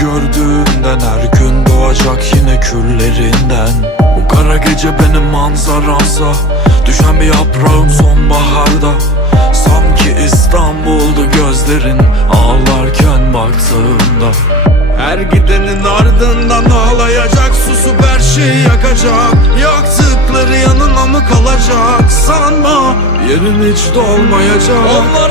gördüğünden Her gün doğacak yine küllerinden. Bu kara gece benim manzaramsa Düşen bir yaprağım sonbaharda. Sanki İstanbul'du gözlerin Ağlarken baktığımda. Her gidenin ardından ağlayacak Susup her şeyi yakacak. Yaktıkları yanına mı kalacak? Sanma yerin hiç dolmayacak. Onlar